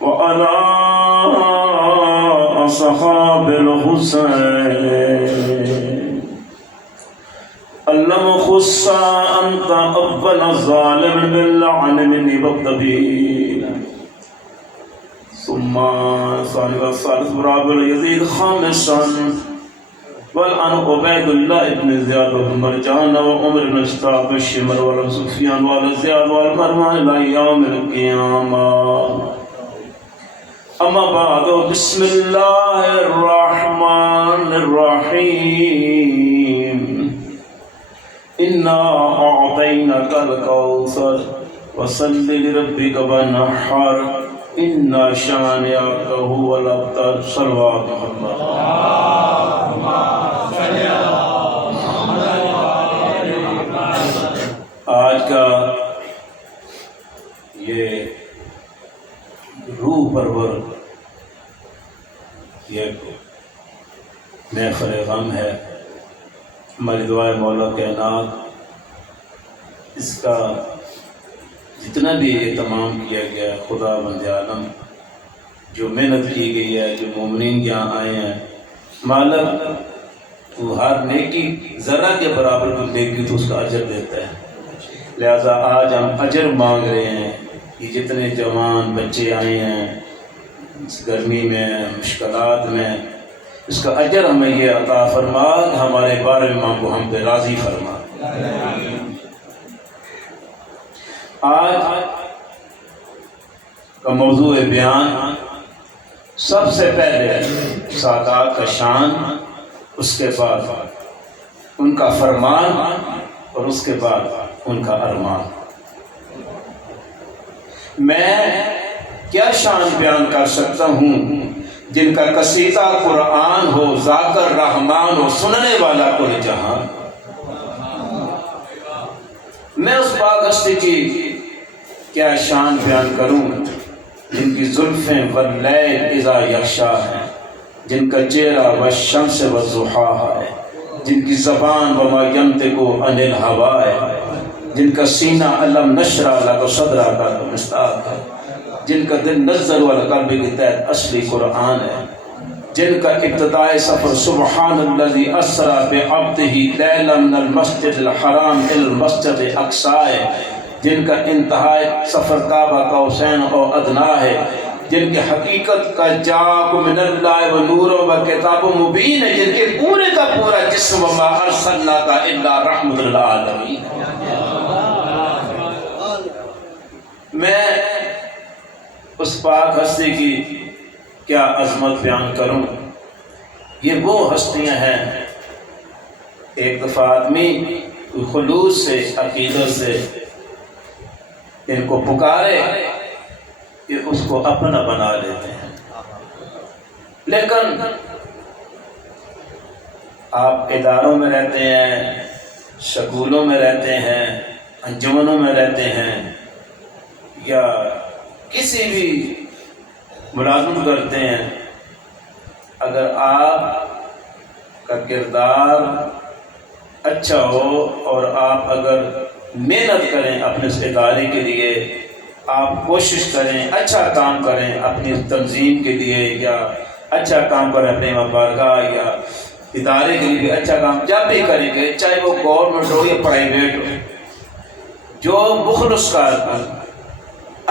وعلى أصحاب الحسين اللهم خص أنت أول الظالم باللعن مني والطبيل ثم ثاني والثالث رابع يزيد خامسا والآن عبيد الله بن زياد بن مرجان وعمر بن اشتاب الشمر وابو سفيان والزياد والمروان إلى يوم القيامة. أما بعد بسم الله الرحمن الرحيم إنا أعطيناك الكوثر فصل لربك وانحر إن شانئك هو الأبتر. صلوات محمد. آج کا یہ روح پرور یہ محفل غم ہے. ہماری دعائے مولا کائنات اس کا جتنا بھی اہتمام کیا گیا خدا بند عالم جو محنت کی گئی ہے جو مومنین یہاں آئے ہیں مالک تو ہر نیکی ذرہ کے برابر کو نیکی تو اس کا اجر دیتا ہے. لہذا آج ہم اجر مانگ رہے ہیں. یہ جتنے جوان بچے آئے ہیں اس گرمی میں مشکلات میں اس کا اجر ہمیں یہ عطا فرما. ہمارے بارے ماں کو ہم پہ راضی فرما. آج کا موضوع بیان سب سے پہلے سادات کا شان، اس کے بعد ان کا فرمان اور اس کے بعد ان کا ارمان. میں کیا شان بیان کر سکتا ہوں جن کا قصیدہ قرآن ہو، ذاکر رحمان ہو، سننے والا کل جہاں. میں اس پاک ہستی کی کیا شان بیان کروں جن کی زلفیں واللیل اذا یغشا ہیں، جن کا چہرہ والشمس والضحا ہے، جن کی زبان وما ینطق عن الہوا ہے، جن کا سینہ علم نشرہ لک صدرہ کا مصداق ہے، جن کا دل نزل والقلب کے تحت اصلی قرآن ہے، جن کا ابتدائی سفر سبحان الذی اسری بعبدہ لیلا من المسجد الحرام الی المسجد الاقصی ہے، جن کا انتہائی سفر کعبہ قوسین اور ادنا ہے، جن کی حقیقت کا جاب من اللہ و نور و کتاب مبین ہے، جن کے پورے کا پورا جسم وما ارسلناک الا رحمۃ للعالمین. میں اس پاک ہستی کی کیا عظمت بیان کروں. یہ وہ ہستیاں ہیں ایک دفعہ آدمی خلوص سے عقیدت سے ان کو پکارے کہ اس کو اپنا بنا لیتے ہیں. لیکن آپ اداروں میں رہتے ہیں، سکولوں میں رہتے ہیں، انجمنوں میں رہتے ہیں یا کسی بھی ملازمت کرتے ہیں، اگر آپ کا کردار اچھا ہو اور آپ اگر محنت کریں اپنے اس ادارے کے لیے، آپ کوشش کریں اچھا کام کریں اپنی تنظیم کے لیے یا اچھا کام کریں اپنے بارگاہ یا ادارے کے لیے اچھا کام جب بھی کریں گے، چاہے وہ گورنمنٹ ہو یا پرائیویٹ ہو، جو مخلص کارکن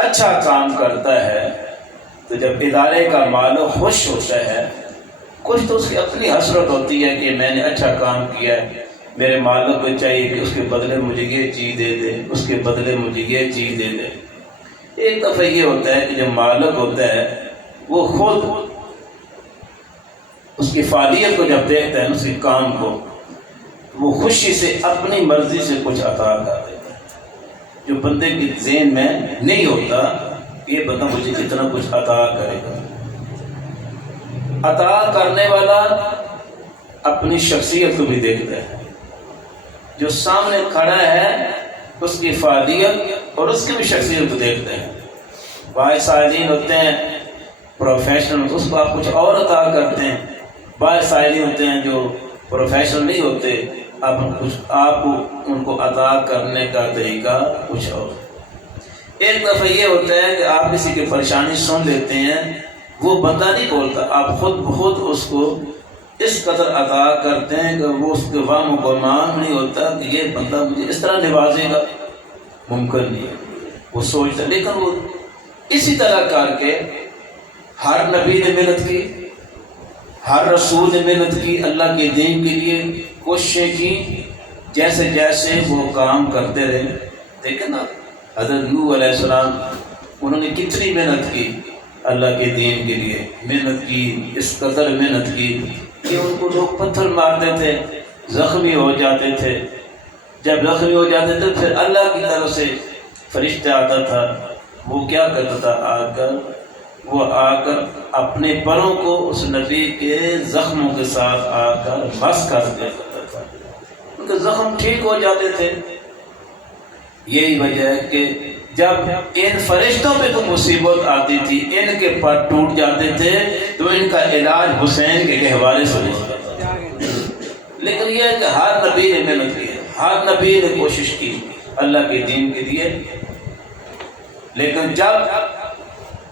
اچھا کام کرتا ہے تو جب ادارے کا مالک خوش ہوتا ہے، کچھ تو اس کی اپنی حسرت ہوتی ہے کہ میں نے اچھا کام کیا ہے، میرے مالک کو چاہیے کہ اس کے بدلے مجھے یہ چیز دے دے، اس کے بدلے مجھے یہ چیز دے دے. ایک دفعہ یہ ہوتا ہے کہ جب مالک ہوتا ہے وہ خود اس کی فعالیت کو جب دیکھتا ہے اس کے کام کو، وہ خوشی سے اپنی مرضی سے کچھ عطا کر دیتا ہے جو بندے کے ذہن میں نہیں ہوتا کہ یہ بندہ مجھے کتنا کچھ عطا کرے گا. عطا کرنے والا اپنی شخصیت کو بھی دیکھتا ہے، جو سامنے کھڑا ہے اس کی فعالیت اور اس کی بھی شخصیت کو دیکھتے ہیں. بعض سائلین ہوتے ہیں پروفیشنل، اس کو آپ کچھ اور عطا کرتے ہیں. بعض سائلین ہوتے ہیں جو پروفیشنل نہیں ہوتے، آپ کو ان کو عطا کرنے کا طریقہ کچھ اور. ایک دفعہ یہ ہوتا ہے کہ آپ کسی کی پریشانی سن لیتے ہیں، وہ بندہ نہیں بولتا، آپ خود بخود اس کو اس قدر عطا کرتے ہیں کہ وہ اس کے وہم و گمان نہیں ہوتا کہ یہ بندہ مجھے اس طرح نوازے گا، ممکن نہیں ہے، وہ سوچتا، لیکن وہ اسی طرح کر کے ہر نبی نے محنت کی، ہر رسول نے محنت کی، اللہ کے دین کے لیے کوششیں کی، جیسے جیسے وہ کام کرتے رہے۔ دیکھیں نا حضرت نوح علیہ السلام، انہوں نے کتنی محنت کی اللہ کے دین کے لیے، محنت کی، اس قدر محنت کی کہ ان کو لوگ پتھر مارتے تھے، زخمی ہو جاتے تھے، جب زخمی ہو جاتے تھے پھر اللہ کی طرف سے فرشتہ آتا تھا، وہ کیا کرتا تھا، آ کر اپنے پروں کو اس نبی کے زخموں کے ساتھ آ کر بس کر دیتا تھا، ان کے زخم ٹھیک ہو جاتے تھے۔ یہی وجہ ہے کہ جب ان فرشتوں پہ کوئی مصیبت آتی تھی، ان کے پر ٹوٹ جاتے تھے، تو ان کا علاج حسین کے گہوارے سے ہوتا تھا۔ لیکن یہ ہے کہ ہر نبی نے محنت کی، ہر نبی نے کوشش کی اللہ کے دین کے لیے، لیکن جب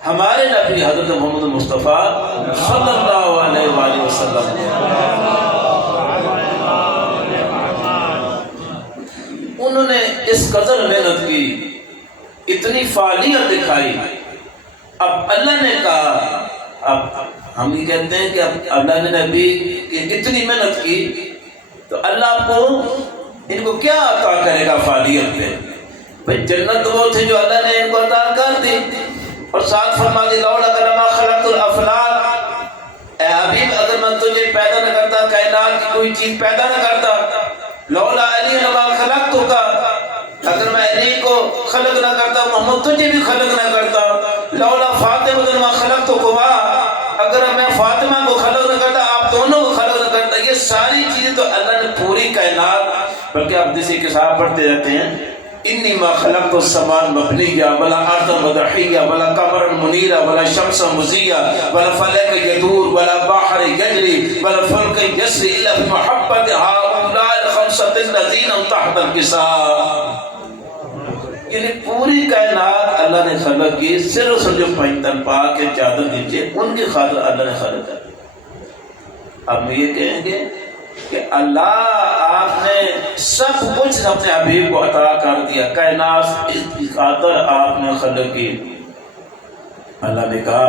ہمارے نبی حضرت محمد مصطفیٰ صلی اللہ علیہ وآلہ وسلم انہوں نے اس قدر محنت کی، اتنی فعالیت دکھائی، اب اللہ نے کہا، اب ہم یہ کہتے ہیں کہ اب اللہ نے نبی کی اتنی محنت کی تو اللہ کو ان کو کیا عطا کرے گا فعالیت پہ؟ بھئی جنت وہ تھے جو اللہ نے ان کو عطا کر دی، اور ساتھ فرما دی لولا کرما خلقت الافلاق، اے حبیب اگر میں تجھے پیدا نہ کرتا، کائنات کی کوئی چیز پیدا نہ کرتا، لولا علی لما خلقتک، اگر میں علی کو خلق نہ کرتا محمد تجھے بھی خلق نہ کرتا، لولا فاطمہ لما خلقتکما، اگر میں فاطمہ کو خلق نہ کرتا آپ دونوں کو خلق نہ کرتا۔ یہ ساری چیزیں تو اللہ نے پوری کائنات، بلکہ آپ جیسے کتاب پڑھتے رہتے ہیں، انی ما خلقت السماء مبنیہ ولا ارض مدحیہ ولا قمرا منیرا ولا شمس مضیہ ولا فلک یدور ولا بحر یجری ولا فلک یسری الا بمحبت هؤلاء الخمسة الذین تحت الکساء۔ یعنی پوری کائنات اللہ نے خلق کی، صرف جو پنجتن پاک کے چادر نیچے ان کی خاطر اللہ نے خلق کر۔ اب یہ کہیں گے کہ اللہ آپ نے سب کچھ اپنے حبیب کو عطا کر دیا، کائنات اس کی خاطر آپ نے خلق کی۔ اللہ نے کہا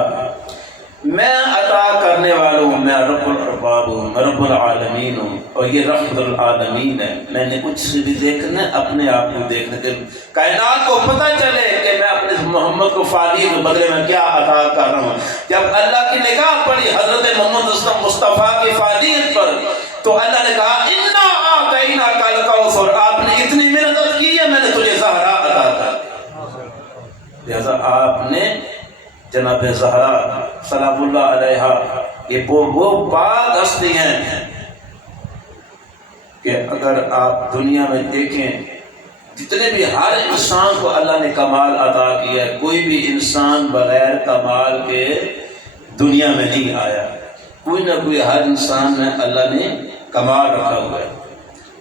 میں عطا کرنے والا ہوں، میں رب الارباب ہوں، میں رب العالمین ہوں، اور یہ رحمت العالمین ہے۔ میں نے کچھ سے بھی دیکھنا ہے، اپنے آپ کو دیکھنے کے کائنات کو پتہ چلے کہ میں اپنے محمد کو فادی کے بدلے میں کیا عطا کر رہا ہوں۔ جب اللہ کی نگاہ پڑی حضرت محمد مصطفیٰ کی فادیت پر تو اللہ نے کہا انا اعطیناک الکوثر، آپ نے اتنی محنت کی ہے، میں نے تجھے زہرا عطا کر۔ لہذا آپ نے جناب زہرا سلام اللہ علیہا، یہ وہ پاک ہستی ہیں کہ اگر آپ دنیا میں دیکھیں جتنے بھی ہر انسان کو اللہ نے کمال عطا کیا ہے، کوئی بھی انسان بغیر کمال کے دنیا میں نہیں آیا، کوئی نہ کوئی ہر انسان میں اللہ نے کمال رکھا ہوا ہے۔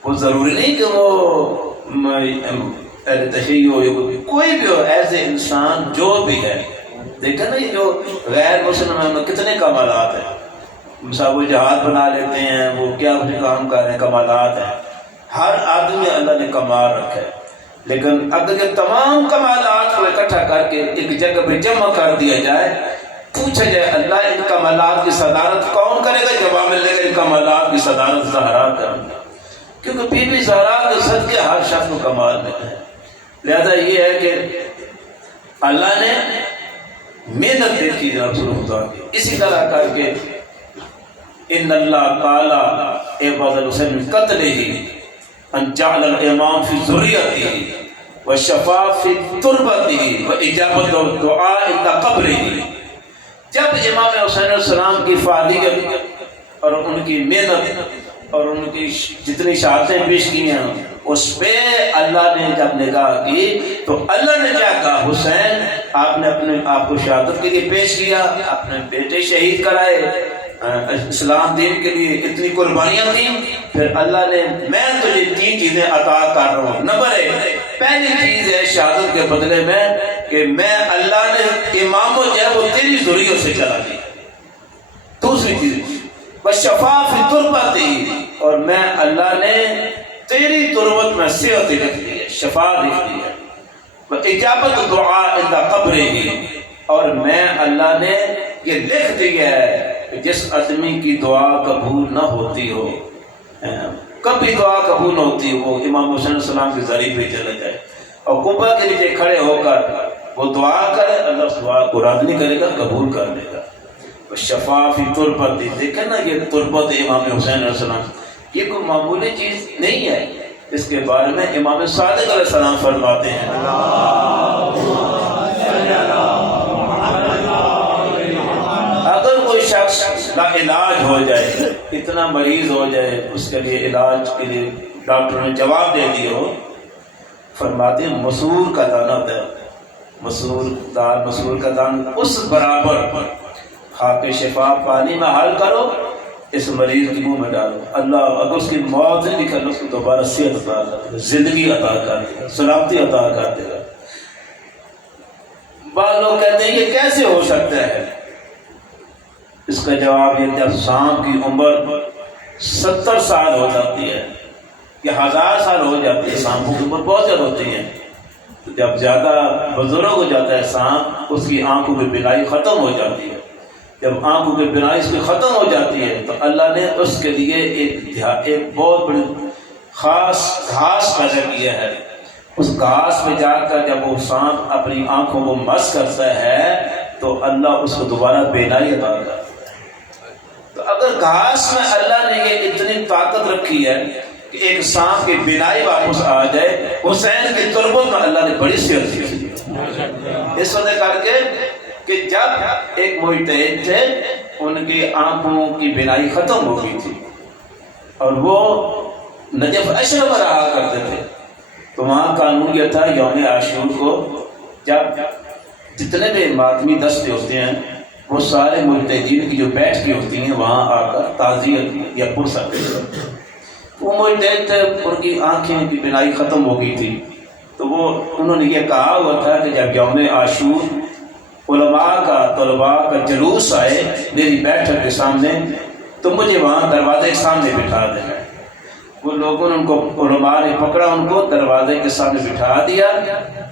وہ ضروری نہیں کہ وہ تشیع ہو، کوئی بھی ہو، ایسے انسان جو بھی ہے، دیکھیں نا یہ جو غیر مسلم میں کتنے کمالات ہیں، مثلا وہ جہاد بنا لیتے ہیں، وہ کیا کام کر رہے ہیں، کمالات ہیں، ہر آدمی اللہ نے کمال رکھا ہے۔ لیکن اگر یہ تمام کمالات کو اکٹھا کر کے ایک جگہ پہ جمع کر دیا جائے، پوچھا جائے اللہ ان کمالات کی صدارت کون کرے گا، جواب ملے گا ان کمالات کی صدارت زہرا کریں گے، کیونکہ بی بی زہرا کے صدقے ہر شخص کو کمال ملے ہے۔ لہذا یہ ہے کہ اللہ نے محنت دیکھی رسول خدا کی، اسی طرح کر کے ان اللہ تعالی عباد الحسین قتل ہی ان جعل الامام فی ذریتہ والشفاء فی تربتہ واجابت الدعاء عند قبرہ۔ جب امام حسین علیہ السلام کی فعالیت اور ان کی محنت اور ان کی جتنی شہادتیں پیش کی ہیں اس پہ اللہ نے جب نگاہ کی تو اللہ نے کیا کہا، حسین آپ نے اپنے آپ کو شہادت کے لیے پیش کیا، اپنے بیٹے شہید کرائے، اسلام دین کے لیے اتنی قربانیاں دیں، پھر اللہ نے میں تجھے 3 چیزیں عطا کر رہا ہوں۔ نمبر 1 پہلی چیز ہے شہادت کے بدلے میں کہ میں اللہ نے اماموں جو ہے وہ تیری ذریعہ سے چلا دی. دوسری چیز شفا فی تربتی، اور میں اللہ نے تیری تربت میں صحت لکھ دی ہے، شفا لکھ دی ہے. اجابت دعا عند قبرہ، اور میں اللہ نے یہ لکھ دیا ہے کہ جس آدمی کی دعا قبول نہ ہوتی ہو، کبھی دعا قبول نہ ہوتی ہو، وہ امام حسین علیہ السلام کے ذریعے پہ چلا جائے اور قبہ کے نیچے کھڑے ہو کر وہ دعا کرے، اللہ اس دعا کو رد نہیں کرے گا، قبول کر لے گا. شفا فی تربت، دیکھیں نا یہ تربت امام حسین علیہ السلام، یہ کوئی معمولی چیز نہیں ہے. اس کے بارے میں امام صادق علیہ السلام فرماتے ہیں اگر کوئی شخص کا علاج ہو جائے، اتنا مریض ہو جائے، اس کے لیے علاج کے لیے ڈاکٹر نے جواب دے دیا ہو، فرماتے ہیں مسور کا دانہ ہوتا ہے، مسور کا دانہ اس برابر خاک شفا پانی میں حل کرو، اس مریض کے منہ میں ڈالو، اللہ اگر اس کی موت نہیں نکل اس کو دوبارہ صحت عطا کر دے گا، زندگی عطا کر دے گا، سلامتی عطا کر دے گا. بعض لوگ کہتے ہیں یہ کیسے ہو سکتا ہے؟ اس کا جواب یہ جب سانپ کی عمر 70 سال ہو جاتی ہے یا 1000 سال ہو جاتی ہے، سانپوں کی عمر بہت زیادہ ہوتی ہے، تو جب زیادہ بزرگ ہو جاتا ہے سانپ، اس کی آنکھوں کی بینائی ختم ہو جاتی ہے. جب آنکھوں کی بینائی اس کی ختم ہو جاتی ہے تو اللہ نے اس کے لیے ایک بہت بڑی خاص گھاس پیدا کیا ہے. اس گھاس پہ جا کر جب وہ سانپ اپنی آنکھوں کو مس کرتا ہے تو اللہ اس کو دوبارہ بینائی عطا کرتا ہے. تو اگر گھاس میں اللہ نے یہ اتنی طاقت رکھی ہے کہ ایک سانپ کی بینائی واپس آ جائے، حسین کی تربت میں اللہ نے بڑی صحت دی. اس وجہ کر کے کہ جب ایک مجتہد تھے، ان کی آنکھوں کی بینائی ختم ہو گئی تھی اور وہ نجف اشرف میں رہا کرتے تھے، تو وہاں قانون یہ تھا یوم عاشور کو جب جتنے بھی ماتمی دستے ہوتے ہیں وہ سارے مجتہدین کی جو بیٹھ کی ہوتی ہیں وہاں آ کر تعزیت یا پرسہ کرتے ہیں. وہ مجتہد تھے، ان کی آنکھیں کی بینائی ختم ہو گئی تھی، تو وہ انہوں نے یہ کہا ہوا تھا کہ جب یوم عاشور علماء کا طلباء کا جلوس آئے میری بیٹھک کے سامنے تو مجھے وہاں دروازے کے سامنے بٹھا دینا. وہ لوگوں نے ان کو، علماء نے پکڑا، ان کو دروازے کے سامنے بٹھا دیا.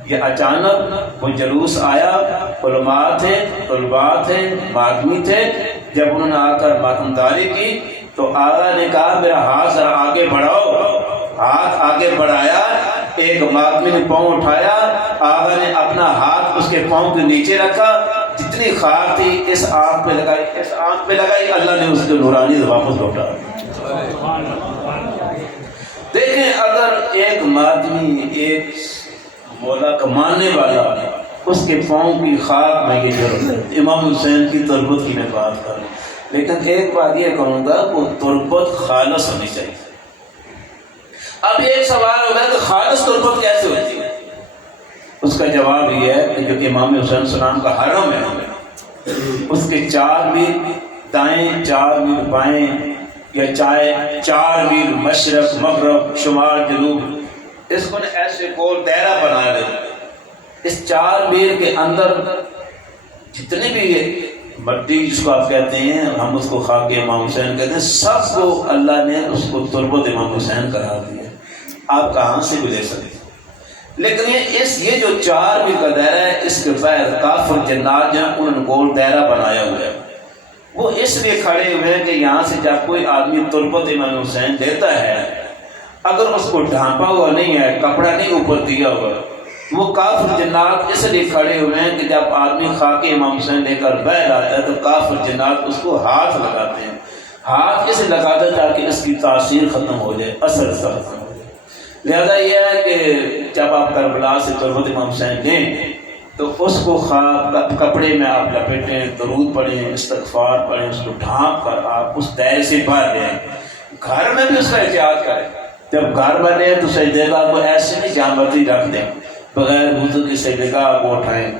یہ اچانک وہ جلوس آیا، علماء تھے، طلباء تھے، ماتمی تھے. جب انہوں نے آ کر ماتمداری کی تو آقا نے کہا میرا ہاتھ ذرا آگے بڑھاؤ. ہاتھ آگے بڑھایا، ایک ماتمی نے پاؤں اٹھایا، آقا نے اپنا ہاتھ اس کے پاؤں کے نیچے رکھا، جتنی خاک تھی اس آنکھ پہ لگائی، اس آنکھ پہ لگائی، اللہ نے اس کے نورانی واپس لوٹا. دیکھیں اگر ایک ماتمی، ایک مولا کا ماننے والا، اس کے پاؤں کی خاک میں یہ ضرورت ہے. امام حسین کی تربت کی میں بات کروں، لیکن ایک بات یہ کروں گا وہ تربت خالص ہونی چاہیے. اب ایک سوال ہوگا کہ خالص تربت کیسے ہوتی ہے؟ اس کا جواب یہ ہے کہ جو امام حسین السلام کا حرم ہے، اس کے 4 میل دائیں، 4 میل بائیں، یا چاہے 4 میل مشرق مغرب شمال جنوب، اس کو ایسے گول دائرہ بنا لے. اس 4 میل کے اندر جتنے بھی مٹی جس کو آپ کہتے ہیں، ہم اس کو خاک امام حسین کہتے ہیں، سب کو اللہ نے اس کو تربت امام حسین کرا دیا. آپ کہاں سے بھی لے سکتے. لیکن یہ جو 4 میل کا دائرہ ہے، اس کے بعد کافر جنات جو انہوں نے گول دائرہ بنایا ہوا ہے. وہ اس لیے کھڑے ہوئے ہیں کہ یہاں سے جب کوئی آدمی تربت امام حسین لیتا ہے، اگر اس کو ڈھانپا ہوا نہیں ہے، کپڑا نہیں اوپر دیا ہوا، وہ کافر جنات اس لیے کھڑے ہوئے ہیں کہ جب آدمی خاک امام حسین لے کر بیٹھ آتا ہے تو کافر جنات اس کو ہاتھ لگاتے ہیں. ہاتھ اسے لگاتے ہیں تاکہ اس کی تاثیر ختم ہو جائے، اثر ختم ہو جائے. لہذا یہ ہے کہ جب آپ کربلا سے تربت امام حسین لیں تو اس کو کپڑے میں آپ لپیٹیں، درود پڑھیں، استغفار پڑھیں، اس کو ڈھانپ کر آپ اس دائرے سے باہر لیں. گھر میں بھی اس کا احتیاط کریں. جب گھر میں لیں تو سجدے گاہ کو ایسے نہیں جہاں مرضی رکھ دیں، بغیر وضو کی سجدے گاہ کو اٹھائیں.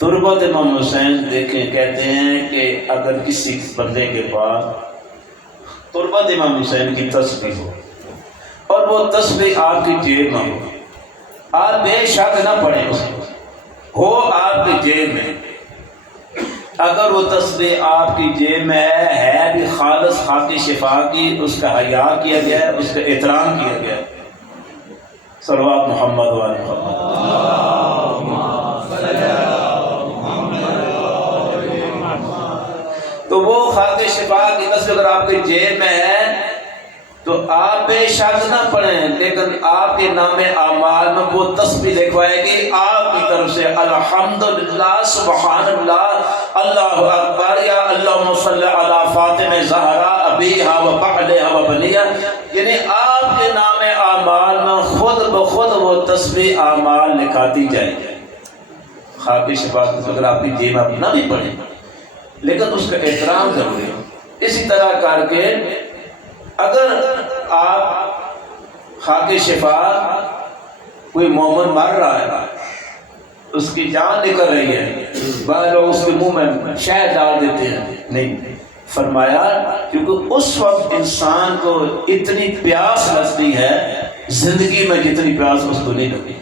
تربت امام حسین دیکھیں کہتے ہیں کہ اگر کسی بندے کے پاس تربت امام حسین کی تسبیح ہو اور وہ تسبیح آپ کی جیب میں ہو، آپ بے شک نہ پڑھیں اس کو. ہو آپ کی جیب میں، اگر وہ تسبیح آپ کی جیب میں ہے بھی خالص خاک شفا کی، اس کا حیا کیا گیا ہے، اس کا احترام کیا گیا ہے۔ صلوات محمد و آل محمد۔ تو وہ خاک شفا کی تسبیح اگر آپ کی جیب میں ہے تو آپ بے شک نہ پڑھیں، لیکن آپ کے نام اعمال میں وہ تسبیح لکھوائے گی آپ کی طرف سے، الحمدللہ، سبحان اللہ، اللہ اکبر، یا اللہم صلی علی فاطمہ زہرا ابیہا و بعلہا و بنیہا، یعنی آپ کے نام اعمال میں خود بخود وہ تسبیح اعمال لکھاتی جائیں گے۔ خاک شفا اگر آپ کی جیب آپ نہ بھی پڑھیں لیکن اس کا احترام ضروری ہے۔ اسی طرح کر کے اگر آپ خاک شفا، کوئی مومن مر رہا ہے، اس کی جان نکل رہی ہے، بعض لوگ اس کے منہ میں شہد ڈال دیتے ہیں، نہیں، فرمایا کیونکہ اس وقت انسان کو اتنی پیاس لگتی ہے زندگی میں جتنی پیاس اس کو نہیں لگتی،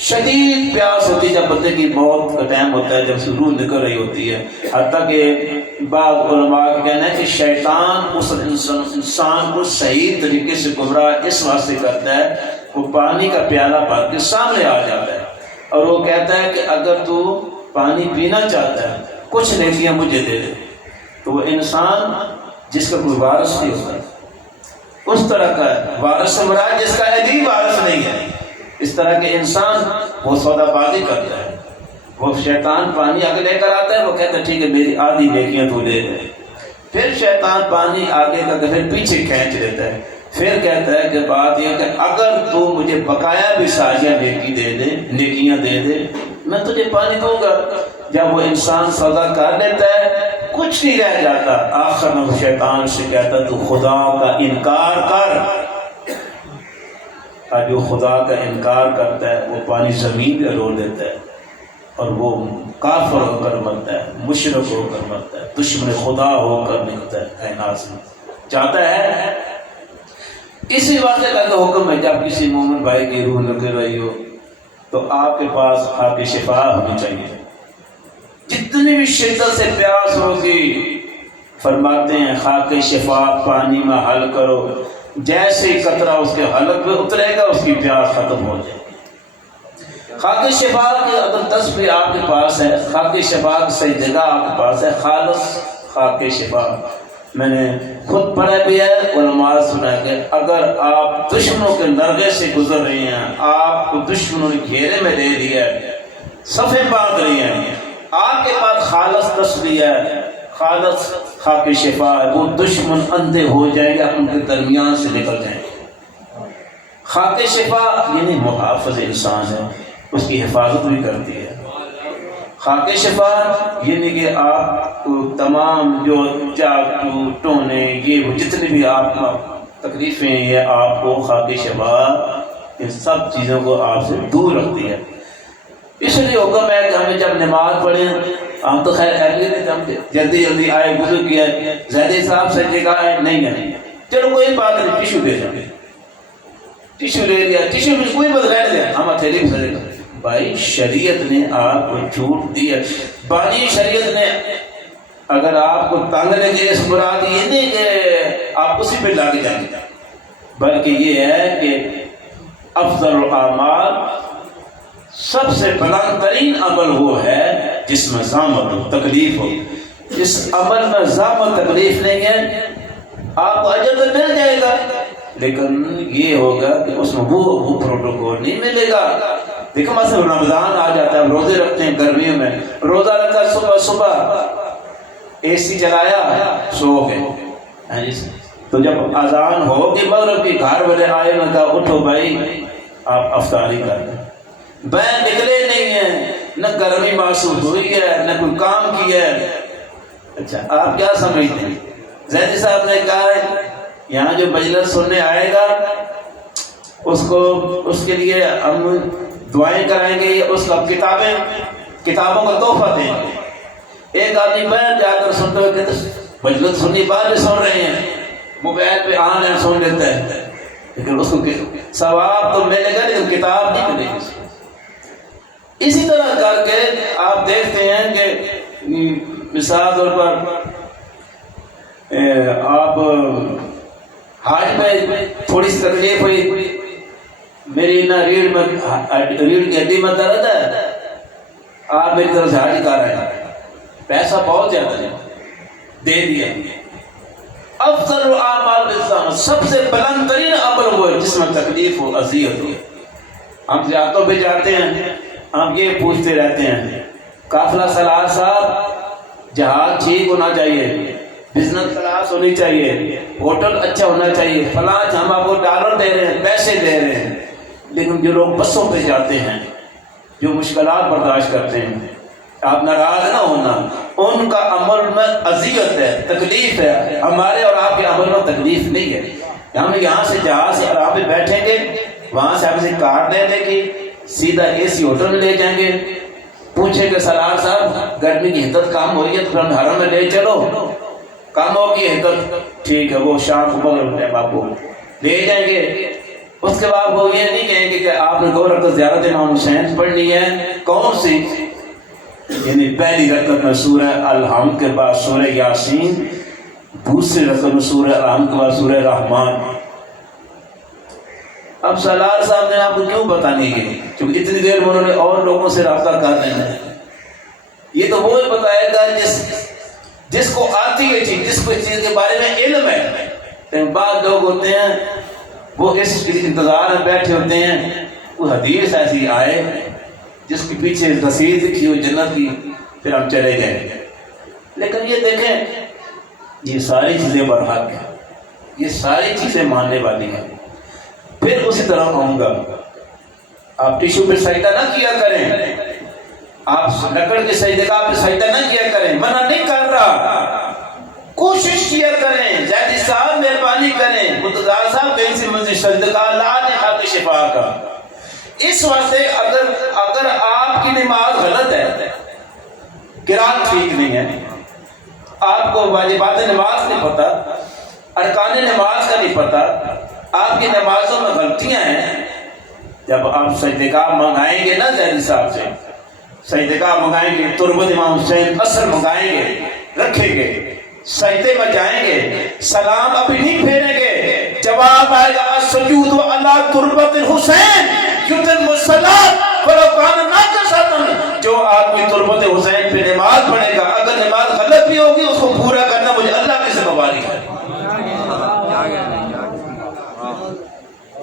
شدید پیاس ہوتی ہے جب بندے کی موت کا ٹائم ہوتا ہے، جب سے روح نکل رہی ہوتی ہے۔ حتیٰ کہ بعض علماء کا کہنا ہے کہ شیطان اس انسان کو صحیح طریقے سے گمراہ اس واسطے کرتا ہے، وہ پانی کا پیالہ بھر کے سامنے آ جاتا ہے اور وہ کہتا ہے کہ اگر تو پانی پینا چاہتا ہے کچھ نیکیاں مجھے دے دے، تو وہ انسان جس کا کوئی وارث نہیں ہوتا، اس طرح کا وارث سے مراد جس کا عجیب وارث نہیں ہے، اس طرح کے انسان وہ سودا بازی کرتا ہے، وہ شیطان پانی آگے لے کر آتا ہے، وہ کہتا ہے ٹھیک ہے میری آدھی نیکیاں تو دے دے، پھر شیطان پانی آگے کا پھر پیچھے کھینچ لیتا ہے، پھر کہتا ہے کہ بات یہ کہ اگر تو مجھے بقایا بھی ساجیاں نیکیاں دے دے میں تجھے پانی دوں گا۔ جب وہ انسان سودا کر لیتا ہے کچھ نہیں رہ جاتا، آخر میں وہ شیطان سے کہتا ہے تو خدا کا انکار کر، اور جو خدا کا انکار کرتا ہے وہ پانی زمین پہ ڈول دیتا ہے اور وہ کافر ہو کر مرتا ہے، مشرک ہو کر مرتا ہے، دشمن خدا ہو کر نکلتا ہے کائنات میں، چاہتا ہے۔ اسی واقعے کا حکم ہے جب کسی مومن بھائی کی روح نکل رہی ہو تو آپ کے پاس خاک شفا ہونی چاہیے، جتنی بھی شدت سے پیاس ہوگی، فرماتے ہیں خاک شفا پانی میں حل کرو، جیسے ہی قطرہ اس کے حلق میں اترے گا اس کی پیاس ختم ہو جائے گی۔ خاک شفا کی اگر تسبیح آپ کے پاس ہے، خاک شفا کی صحیح جگہ آپ کے پاس ہے، خالص خاک شفا، میں نے خود پڑھا بھی ہے، علماء سنا کہ اگر آپ دشمنوں کے نرغے سے گزر رہی ہیں، آپ کو دشمنوں نے گھیرے میں لے لیا ہے، صفیں باندھ رہی ہیں، آپ کے پاس خالص تسبیح ہے، خالص خاک شفا ہے، وہ دشمن اندھے ہو جائیں گے، ان کے درمیان سے نکل جائیں گے۔ خاک شفا یعنی محافظ انسان ہے، اس کی حفاظت بھی کرتی ہے۔ خاک شفا یعنی کہ آپ تمام جو چاٹو ٹونے یہ جتنے بھی آپ کا تکلیفیں یہ آپ کو خاک شفا ان سب چیزوں کو آپ سے دور رکھتی ہے۔ اس لیے حکم ہے کہ ہمیں جب نماز پڑھیں، ہم تو خیر نہیں ہم جلدی جلدی آئے گزر کیا زیادہ صاحب سے جگہ ہے نہیں ہے، چلو کوئی بات نہیں، ٹیشو دے دیں، ٹیشو لے لیا، ٹیشو میں کوئی بات رہ دیں، ہم ہتھیلی سے لے بھائی شریعت نے آپ کو چھوٹ دی ہے، بانی شریعت نے اگر آپ کو تنگ لگے اس مراد یہ نہیں کہ آپ اسی پہ لگ جائیں گے، بلکہ یہ ہے کہ افضل الاعمال سب سے بلند ترین عمل وہ ہے جس میں زحمت ہو، تکلیف ہو۔ جس عمل میں زحمت تکلیف نہیں ہے آپ کو اجر تو مل جائے گا، لیکن یہ ہوگا کہ اس میں وہ پروٹوکول نہیں ملے گا۔ دیکھو مثلا رمضان آ جاتا ہے، روزے رکھتے ہیں گرمیوں میں، روزہ رکھا صبح صبح اے سی چلایا سو گئے، تو جب اذان ہوگی مغرب کی گھر والے آئے نہ کہا اٹھو بھائی آپ افطاری کر لیں، بہن نکلے نہیں ہیں، نہ گرمی محسوس ہوئی ہے نہ کوئی کام کیا ہے۔ اچھا آپ کیا سمجھتے ہیں؟ زیدی صاحب نے کہا ہے یہاں جو مجلس سننے آئے گا اس کے لیے ہم دعائیں کرائیں گے، اس کا کتابوں کا تحفہ دیں گے۔ ایک آدمی بیٹھ جا کر سنتے ہوئے کہتے مجلس سنی بعد میں سن رہے ہیں، موبائل پہ آن لائن سن لیتا ہے، لیکن اس کو ثواب تو ملے گا لیکن کتاب نہیں ملے گی۔ اسی طرح کر کے آپ دیکھتے ہیں کہ مثال طور پر آپ حاج پہ تھوڑی سی تکلیف ہوئی، میری نہ ریڑھ کی ہڈی میں درد ہے، آپ میری طرف سے حاج کر رہے ہیں، پیسہ بہت زیادہ ہے، دے دیا۔ افضل الاعمال بالزحمت، سب سے بلند ترین عمل وہ ہے جس میں تکلیف ہو، اذیت ہو۔ ہم زیارتوں پہ جاتے ہیں، ہم یہ پوچھتے رہتے ہیں قافلہ سالار صاحب جہاز ٹھیک ہونا چاہیے، بزنس کلاس ہونی چاہیے، ہوٹل اچھا ہونا چاہیے، فلاں ہم آپ کو ڈالر دے رہے ہیں، پیسے دے رہے ہیں، لیکن جو لوگ بسوں پہ جاتے ہیں، جو مشکلات برداشت کرتے ہیں، آپ ناراض نہ ہونا، ان کا عمل میں اذیت ہے، تکلیف ہے، ہمارے اور آپ کے عمل میں تکلیف نہیں ہے۔ ہم یہاں سے جہاز سے آرام پہ بیٹھیں گے، وہاں سے ہم سے کار لے لے کے سیدھا اے سی ہوٹل میں لے جائیں گے، پوچھیں گے سالار صاحب گرمی کی حدت کام ہوئی ہے تو ہم حرم میں لے چلو، کام ہوگی حدت، ٹھیک ہے، وہ شام کو مغرب ٹائم آپ کو لے جائیں گے۔ اس کے بعد وہ یہ نہیں کہیں گے کہ آپ نے 2 رکعت زیارت امام حسین پڑھنی ہے، کون سی؟ یعنی پہلی رکعت میں سورہ الحمد کے بعد سورہ یاسین، دوسری رکعت میں سورہ الحمد کے بعد سورہ رحمان۔ اب سالار صاحب نے آپ کو کیوں بتانے کی؟ کیونکہ اتنی دیر میں انہوں نے اور لوگوں سے رابطہ کر لینا ہے۔ یہ تو وہ بتائے گا جس کو آتی ہے چیز، جس کو اس چیز کے بارے میں علم ہے۔ لیکن بعض لوگ ہوتے ہیں وہ اس انتظار میں بیٹھے ہوتے ہیں کوئی حدیث ایسی آئے جس کے پیچھے رسید لکھی ہو جنت کی، پھر ہم چلے گئے۔ لیکن یہ دیکھیں یہ ساری چیزیں برحق ہیں، یہ ساری چیزیں ماننے والی ہیں۔ پھر اسی طرح کہوں گا آپ ٹیشو پہ سجدہ نہ کیا کریں، آپ لکڑ کے سجدگاہ پہ سجدہ نہ کیا کریں، منع نہیں کر رہا، کوشش کیا کریں، زیادہ صاحب مہربانی کریں، متضاد صاحب کہیں سے منزل سجدگاہ لا دیں خاطر شفا کا۔ اس واسطے اگر آپ کی نماز غلط ہے، قرات ٹھیک نہیں ہے، آپ کو واجبات نماز نہیں پتہ، ارکان نماز کا نہیں پتہ، آپ کی نمازوں میں غلطیاں ہیں، جب آپ سجدگاہ منگائیں گے نا زہری صاحب سے، سجدگاہ منگائیں گے، تربت امام حسین اثر منگائیں گے، رکھیں گے، سجدے میں جائیں گے، سلام ابھی نہیں پھیریں گے، جواب آئے گا السجود علی تربت الحسین یتم الصلاۃ ولو کان ناقصۃ۔ جو آدمی تربت حسین پہ نماز پڑھے گا، اگر نماز غلط بھی ہوگی اس کو پورا کرنا مجھے اللہ کی ذمہ داری ہے۔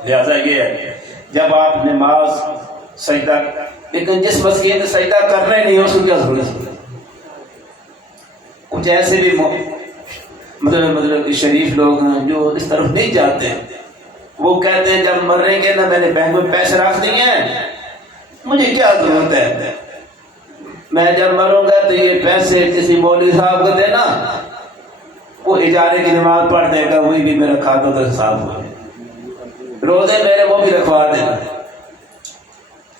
لہذا یہ ہے جب آپ نماز سجدہ، لیکن جس مسکین نے سجدہ کرنا ہی نہیں ہے اس کو کیا ضرورت ہے؟ کچھ ایسے بھی مطلب شریف لوگ ہیں جو اس طرف نہیں جاتے، وہ کہتے ہیں جب مریں گے نا میں نے بینک میں پیسے رکھ دیے ہیں، مجھے کیا ضرورت ہے، میں جب مروں گا تو یہ پیسے کسی مولوی صاحب کو دینا، وہ اجارے کی نماز پڑھ دے گا، وہی بھی میرا کھاتا تو حساب ہو، روزے میرے وہ بھی رکھوا دینا،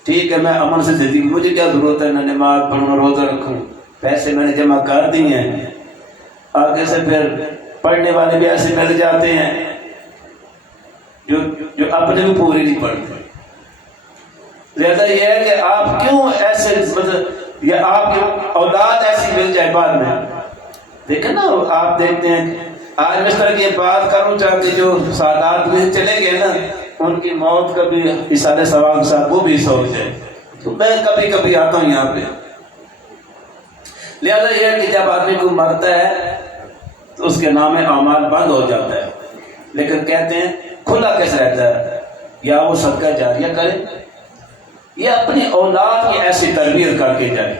ٹھیک ہے میں امن سے دیتی ہوں، مجھے کیا ضرورت ہے نہ نماز پڑھوں روزہ رکھوں، پیسے میں نے جمع کر دی ہیں۔ آگے سے پھر پڑھنے والے بھی ایسے مل جاتے ہیں جو اپنے بھی پوری نہیں پڑھتے۔ لہذا یہ ہے کہ آپ کیوں ایسے مطلب یا آپ کی اولاد ایسی مل جائے بعد میں، دیکھیں نا آپ دیکھتے ہیں آج میں اس طرح کی بات کروں چاہتے جو سادات میں چلے گئے نا ان کی موت کا بھی اصالِ ثواب کے ساتھ وہ بھی سو جائے، تو میں کبھی کبھی آتا ہوں یہاں پہ۔ لہذا یہ ہے کہ جب آدمی کو مرتا ہے تو اس کے نام اعمال بند ہو جاتا ہے، لیکن کہتے ہیں کھلا کیسے رہتا ہے، یا وہ صدقہ جاریہ کرے یا اپنی اولاد کی ایسی تربیت کر کے جائے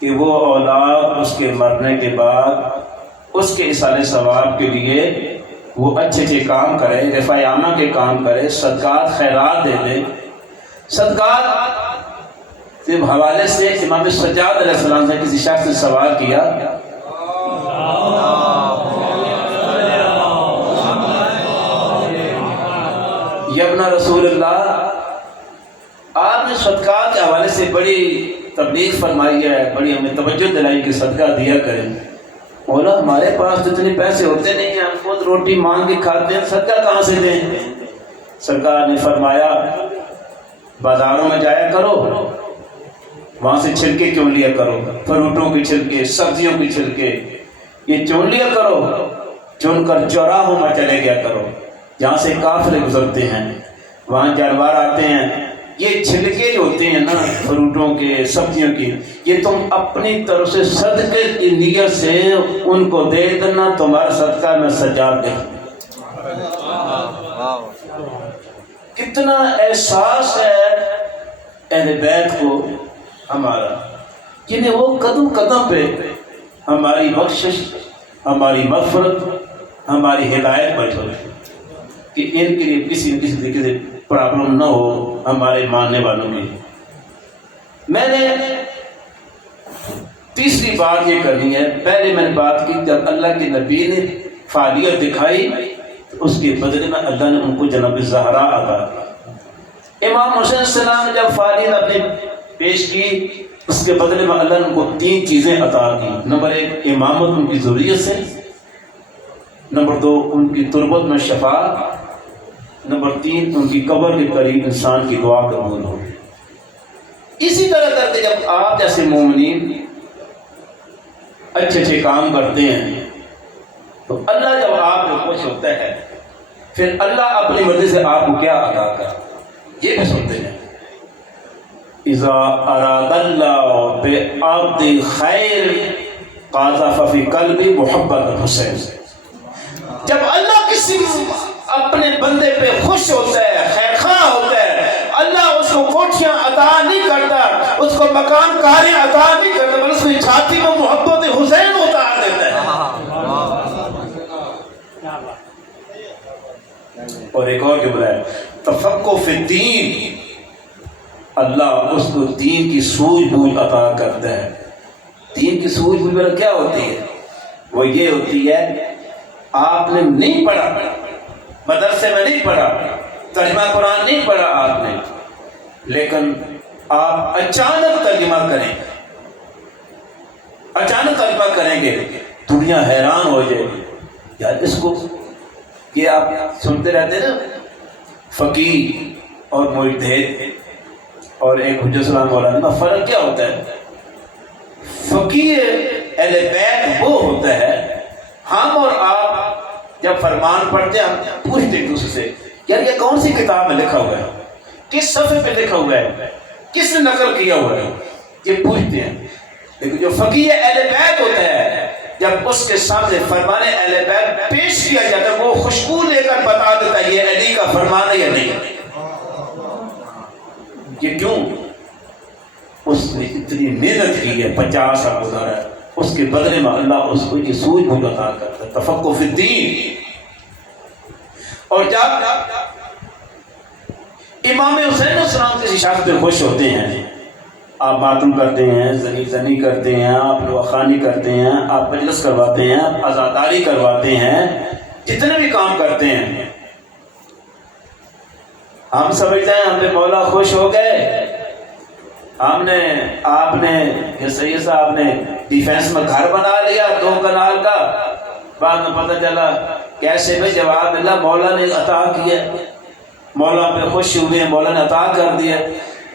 کہ وہ اولاد اس کے مرنے کے بعد اس کے اصالِ ثواب کے لیے وہ اچھے کام کرے، رفع عامہ کے کام کرے، صدقات خیرات دے دے۔ صدقات کے حوالے سے امام سجاد علیہ السلام سے کسی شخص نے سوال کیا، یا ابن رسول اللہ آپ نے صدقات کے حوالے سے بڑی تبلیغ فرمائی ہے، بڑی ہمیں توجہ دلائی کہ صدقہ دیا کریں۔ مولا ہمارے پاس اتنے پیسے ہوتے نہیں ہیں، ہم خود روٹی مانگ کے کھاتے ہیں، صدقہ کہاں سے دیں؟ سرکار نے فرمایا بازاروں میں جایا کرو، وہاں سے چھلکے چون لیا کرو، فروٹوں کے چھلکے، سبزیوں کے چھلکے، یہ چون لیا کرو، چن کر چوراہوں میں چلے گیا کرو جہاں سے قافلے گزرتے ہیں، وہاں جانور آتے ہیں، یہ چھلکے جو ہوتے ہیں نا فروٹوں کے، سبزیوں کی، یہ تم اپنی طرف سے صدقے کی نیت سے ان کو دے دینا، تمہارا صدقہ میں سجاد دے۔ کتنا احساس ہے اہل بیت کو ہمارا، جنہیں وہ قدم قدم پہ ہماری بخشش، ہماری مغفرت، ہماری ہدایت بچھوڑے کہ ان کے لیے کسی نہ کسی طریقے سے پرابلم نہ ہو ہمارے ماننے والوں کی۔ میں نے تیسری بات یہ کرنی ہے، پہلے میں نے بات کی جب اللہ کے نبی نے فعالیت دکھائی تو اس کے بدلے میں اللہ نے ان کو جناب زہرا عطا کی۔ امام حسین السلام نے جب فعالیت اپنی پیش کی، اس کے بدلے میں اللہ نے ان کو 3 چیزیں عطا کی۔ نمبر 1 امامت ان کی ذریت سے، نمبر 2 ان کی تربت میں شفاعت، نمبر 3 ان کی قبر کے قریب انسان کی دعا قبول ہو۔ اسی طرح کر کے جب آپ جیسے مومنین اچھے اچھے کام کرتے ہیں تو اللہ جب آپ کو خوش ہوتا ہے پھر اللہ اپنی مرضی سے آپ کو کیا عطا کرتا، یہ بھی سنتے ہیں۔ اذا اراد اللہ بعبد خیر قاذف فی قلبی محبت الحسین، جب اللہ کسی اپنے بندے پہ خوش ہوتا ہے، خیر خواہ ہوتا ہے، اللہ اس کو کوٹھیاں عطا نہیں کرتا، اس کو مکان کاریں عطا نہیں کرتا، بلکہ اس کی چھاتی میں محبت حسین اتار دیتا ہے۔ اور ایک اور جملہ ہے تفقہ فی الدین، اللہ اس کو دین کی سوجھ بوجھ عطا کرتا ہے۔ دین کی سوجھ بوجھ میں کیا ہوتی ہے؟ وہ یہ ہوتی ہے آپ نے نہیں پڑھا، مدرسے میں نہیں پڑھا، ترجمہ قرآن نہیں پڑھا آپ نے، لیکن آپ اچانک ترجمہ کریں گے، اچانک ترجمہ کریں گے، دنیا حیران ہو جائے گی یار اس کو۔ یہ آپ سنتے رہتے نا فقیہ اور مجتہد اور ایک حجت السلام مولانا، فرق کیا ہوتا ہے؟ فقیہ اہل بیت وہ ہوتا ہے، ہم اور آپ جب فرمان پڑھتے ہیں ہم پوچھتے ایک دوسرے سے یار یہ کون سی کتاب میں لکھا ہوا ہے، کس صفحے پہ لکھا ہوا ہے، کس نے نقل کیا ہوا ہے، یہ پوچھتے ہیں۔ لیکن جو فقیہ اہل بیت ہوتا ہے جب اس کے سامنے فرمان اہل بیت پیش کیا جاتا ہے وہ خوشبو لے کر بتا دیتا ہے یہ علی کا فرمان ہے یا نہیں۔ یہ کیوں؟ اس نے اتنی محنت کی ہے، 50 سال گزارا ہے، اس کے بدلے میں اللہ اس کو یہ سوجھ بوجھ عطا کرتا ہے، تفقہ فی الدین۔ اور جب امام حسین السلام کسی شخص پہ خوش ہوتے ہیں، آپ ماتم کرتے ہیں، زنی کرتے ہیں، آپ نواخوانی کرتے ہیں، آپ مجلس کرواتے ہیں، آپ عزاداری کرواتے ہیں، جتنے بھی کام کرتے ہیں، ہم سمجھتے ہیں ہم پہ مولا خوش ہو گئے، آپ نے سید صاحب نے ڈیفینس میں گھر بنا لیا 2 کنال کا، بعد میں پتہ چلا کیسے میں جواب ملا مولا نے عطا کیا، مولا پہ خوش ہوئے، مولا نے عطا کر دیا۔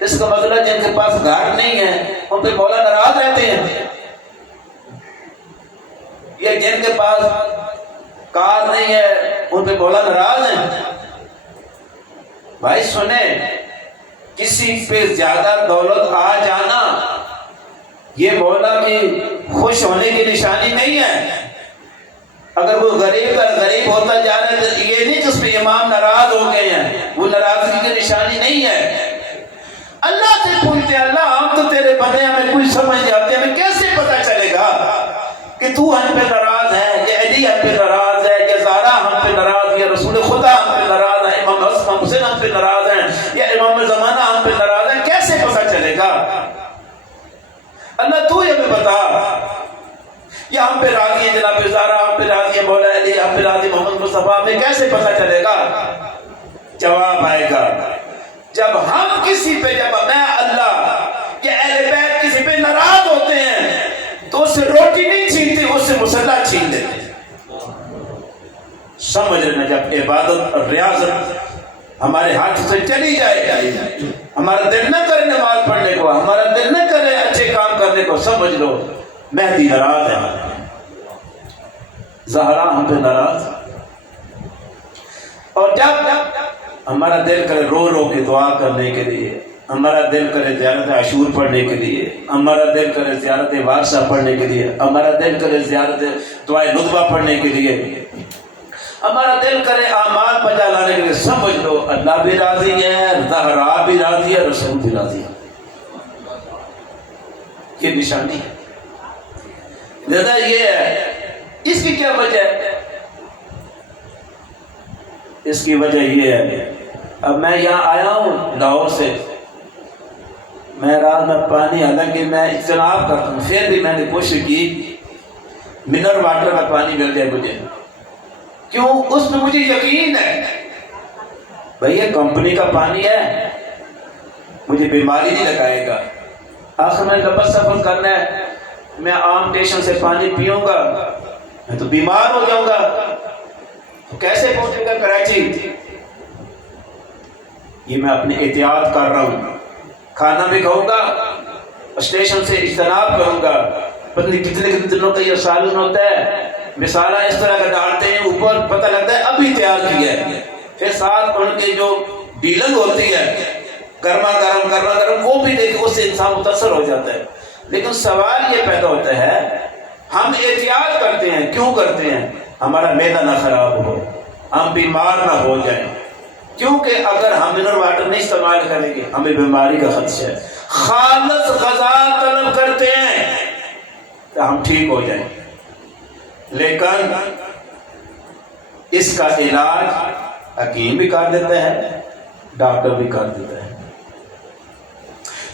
اس کا مطلب جن کے پاس گھر نہیں ہے ان پہ مولا ناراض رہتے ہیں، یا جن کے پاس کار نہیں ہے ان پہ مولا ناراض ہیں؟ بھائی سنیں، کسی پہ زیادہ دولت آ جانا یہ مولا کی خوش ہونے کی نشانی نہیں ہے۔ اگر وہ غریب ہوتا جا رہا ہے تو یہ نہیں کہ اس پہ امام ناراض ہو گئے ہیں، وہ ناراضگی کی نشانی نہیں ہے۔ اللہ سے پوچھتے ہیں اللہ ہم تو تیرے بندے ہمیں کوئی سمجھ جاتے ہیں، ہمیں کیسے پتا چلے گا کہ تو ہم پہ ناراض ہے، کہ علی ہم پہ ناراض ہے، کہ زہرا ہم پہ ناراض ہے، یا رسول خدا ہم پہ ناراض ہے، امام حسین ہم پہ ناراض ہیں، یا امام زمانہ ہم پہ ناراض ہیں، کیسے پتا چلے گا؟ اللہ تو یہ ہمیں بتا، یا ہم پہ راضی ہے جناب زہرا، ہم پہ راضی ہے مولا علی، ہم پہ راضی محمد مصطفیٰ، ہمیں کیسے پتا چلے گا؟ جواب آئے گا جب ہم کسی پہ، جب میں اللہ کہ اہل بیت کسی پہ ناراض ہوتے ہیں تو اس سے روٹی نہیں چھینتے، اس سے مسلح چھین لیتے ہیں۔ سمجھ لینا جب عبادت اور ریاضت ہمارے ہاتھ سے چلی جائے، ہمارا دل نہ کرے نماز پڑھنے کو، ہمارا دل نہ کرے کو سمجھ لو مہدی ناراض ہے، زہرا ہم پہ ناراض۔ اور جب ہمارا دل کرے رو رو کے دعا کرنے کے لیے، ہمارا دل کرے زیارت عاشور پڑھنے کے لیے، ہمارا دل کرے زیارت وارثہ پڑھنے کے لیے، ہمارا دل کرے زیارت دعائے ندبہ پڑھنے کے لیے، ہمارا دل کرے اعمال بجا لانے کے لیے، سمجھ لو اللہ بھی راضی ہے، زہرا بھی راضی ہے، رسول بھی راضی ہے۔ یہ نشانی ہے۔ لہذا یہ ہے، اس کی کیا وجہ ہے؟ اس کی وجہ یہ ہے، اب میں یہاں آیا ہوں لاہور سے، میں رات میں پانی، حالانکہ میں اجتناب کرتا ہوں، پھر بھی میں نے کوشش کی منرل واٹر کا پانی مل جائے مجھے، کیوں؟ اس میں مجھے یقین ہے بھئی یہ کمپنی کا پانی ہے، مجھے بیماری نہیں لگائے گا۔ آخر میں لمبا سفر کرنا ہے، میں عام اسٹیشن سے پانی پیوں گا میں تو بیمار ہو جاؤں گا، تو کیسے پہنچے گا کراچی؟ یہ میں اپنی احتیاط کر رہا ہوں، کھانا بھی کھاؤں گا، اسٹیشن سے اجتناب کروں گا۔ پتہ نہیں کتنے دنوں کا یہ سالن ہوتا ہے، مثالہ اس طرح کا ڈالتے ہیں، اوپر پتہ لگتا ہے ابھی تیار کیا ہے، پھر ساتھ ان کے جو ڈیلنگ ہوتی ہے گرما گرم وہ بھی دیکھ اس سے انسان متاثر ہو جاتا ہے۔ لیکن سوال یہ پیدا ہوتا ہے، ہم احتیاط کرتے ہیں، کیوں کرتے ہیں؟ ہمارا معدہ نہ خراب ہو، ہم بیمار نہ ہو جائیں، کیونکہ اگر ہم منرل واٹر نہیں استعمال کریں گے ہمیں بیماری کا خدشہ ہے۔ خالص غذا طلب کرتے ہیں کہ ہم ٹھیک ہو جائیں، لیکن اس کا علاج حکیم بھی کر دیتا ہے، ڈاکٹر بھی کر دیتا ہے۔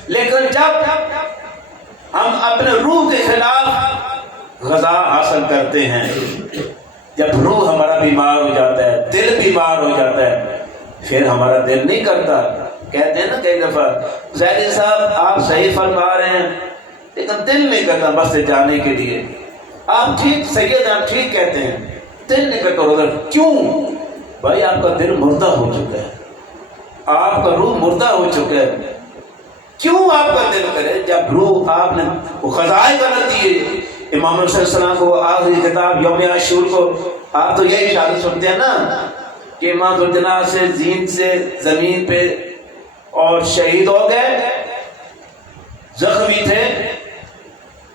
لیکن جب ہم اپنے روح کے خلاف غذا حاصل کرتے ہیں، جب روح ہمارا بیمار ہو جاتا ہے، دل بیمار ہو جاتا ہے، پھر ہمارا دل نہیں کرتا۔ کہتے ہیں نا کئی دفعہ زیدی صاحب آپ صحیح فرما رہے ہیں لیکن دل نہیں کرتا بس سے جانے کے لیے۔ آپ ٹھیک سید، آپ ٹھیک کہتے ہیں، دل نہیں کرتا ادھر، کیوں؟ بھائی آپ کا دل مردہ ہو چکا ہے، آپ کا روح مردہ ہو چکا ہے، کیوں آپ کا دل کرے؟ جب روح آپ نے خزائے غلط دیے، امام حسین علیہ السلام کو آخری کتاب یوم عاشور کو آپ تو یہی شہادت سنتے ہیں نا کہ امام ذوالجلال سے زین سے زمین پہ اور شہید ہو گئے، زخمی تھے۔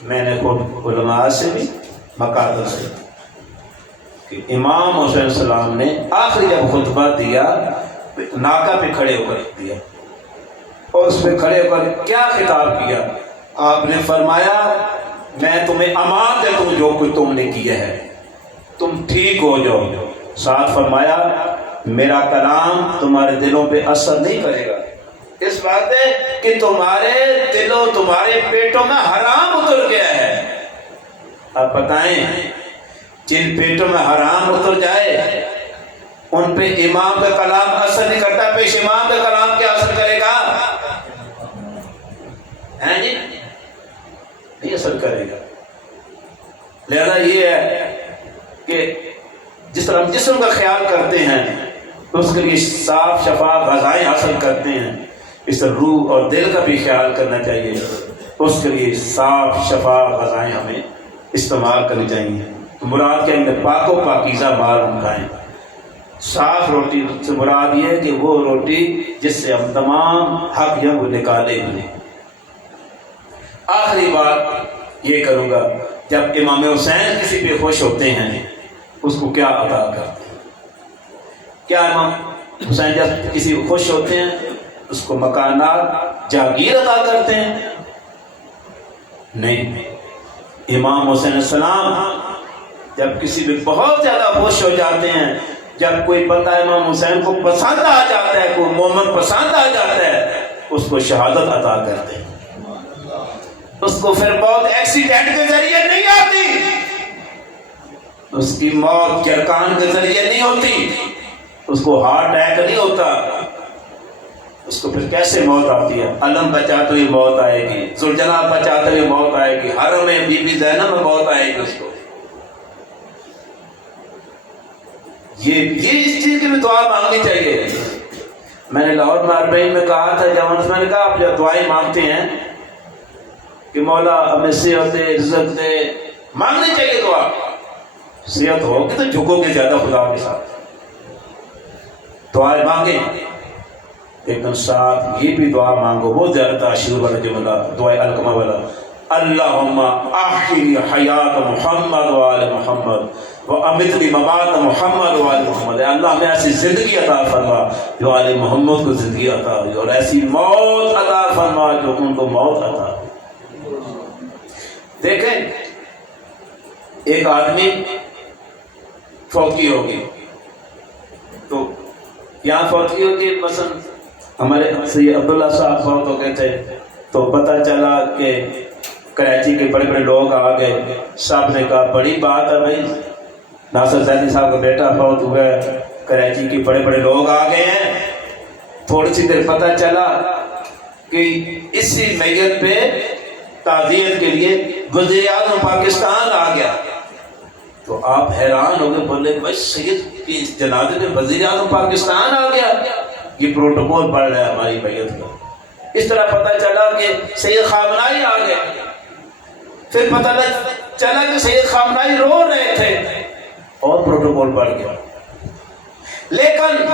میں نے خود علماء سے بھی مقاطع سے کہ امام حسین علیہ السلام نے آخری جب خطبہ دیا ناکہ پہ کھڑے ہو کر دیا، اور اس پہ کھڑے ہو کر کیا خطاب کیا؟ آپ نے فرمایا میں تمہیں امان دیتا ہوں جو کچھ تم نے کیا ہے، تم ٹھیک ہو جاؤ۔ ساتھ فرمایا میرا کلام تمہارے دلوں پہ اثر نہیں کرے گا، اس بات ہے کہ تمہارے دلوں تمہارے پیٹوں میں حرام اتر گیا ہے۔ اب بتائیں جن پیٹوں میں حرام اتر جائے ان پہ امام کا کلام اثر نہیں کرتا، پیش امام کا کلام کیا اثر کرے گا؟ ہیں جی نہیں اثر کرے گا۔ لہذا یہ ہے کہ جس طرح ہم جسم کا خیال کرتے ہیں اس کے لیے صاف شفاف غذائیں حاصل کرتے ہیں، اس طرح روح اور دل کا بھی خیال کرنا چاہیے، اس کے لیے صاف شفاف غذائیں ہمیں استعمال کرنی چاہیے۔ مراد کیا ہے؟ پاک و پاکیزہ مال ہم کھائیں۔ صاف روٹی سے مراد یہ ہے کہ وہ روٹی جس سے ہم تمام حق یا وہ نکالے ہوئے۔ آخری بات یہ کروں گا، جب امام حسین کسی پہ خوش ہوتے ہیں اس کو کیا عطا کرتے ہیں؟ کیا امام حسین جب کسی پہ خوش ہوتے ہیں اس کو مکانات جاگیر عطا کرتے ہیں؟ نہیں، امام حسین السلام جب کسی پہ بہت زیادہ خوش ہو جاتے ہیں، جب کوئی بندہ امام حسین کو پسند آ جاتا ہے، کوئی مومن پسند آ جاتا ہے، اس کو شہادت عطا کرتے ہیں۔ اس کو پھر موت ایکسیڈنٹ کے ذریعے نہیں آتی، اس کی موت جرکان کے ذریعے نہیں ہوتی، اس کو ہارٹ اٹیک نہیں ہوتا، اس کو پھر کیسے موت آتی ہے؟ علم بچاتے ہوئے موت آئے گی، ذوالجلال بچاتے ہوئے موت آئے گی، حرم میں بی بی زینب میں موت آئے گی اس کو۔ یہ اس چیز کی بھی دعا مانگنی چاہیے۔ میں نے لاہور میں 40 میں کہا تھا، جب میں نے کہا آپ جو دعائیں مانگتے ہیں کہ مولا ہمیں صحت دے، رزق دے، مانگنی چاہیے دعا. صحت ہوگی تو جھکو گے زیادہ خدا کے ساتھ، دعائیں مانگیں، لیکن ساتھ یہ بھی دعا مانگو وہ زیادہ تاشور والا جملہ دعائے علقمہ والا، اللہم احیی حیات محمد وآل محمد وامت ممات محمد وآل محمد. اے اللہ ہمیں ایسی زندگی عطا فرما جو آل محمد کو زندگی عطا ہوئی، اور ایسی موت عطا فرما جو ان کو موت عطا ہوئی. دیکھیں ایک آدمی فوتگی ہوگی تو یہاں فوتگی ہوگی، مثلا ہمارے سید عبداللہ صاحب فوت ہو گئے تھے تو پتہ چلا کہ کراچی کے بڑے بڑے لوگ آ گئے، سب نے کہا بڑی بات ہے بھائی، ناصر زیدی صاحب کا بیٹا فوت ہوا ہے، کراچی کے بڑے بڑے لوگ آ گئے ہیں. تھوڑی سی دیر پتہ چلا کہ اسی میت پہ تعزیت کے لیے وزیر اعظم پاکستان آ گیا. تو آپ حیران ہو گئے، بولے بھائی سید کی اس جنازے میں وزیر اعظم پاکستان آ گیا، یہ پروٹوکول پڑھ رہا ہے ہماری میت کا. اس طرح پتہ چلا کہ سید خامنہئی آ گئے، پھر پتہ چلا کہ سید خامنہئی رو رہے تھے اور پروٹوکول پڑھ گیا. لیکن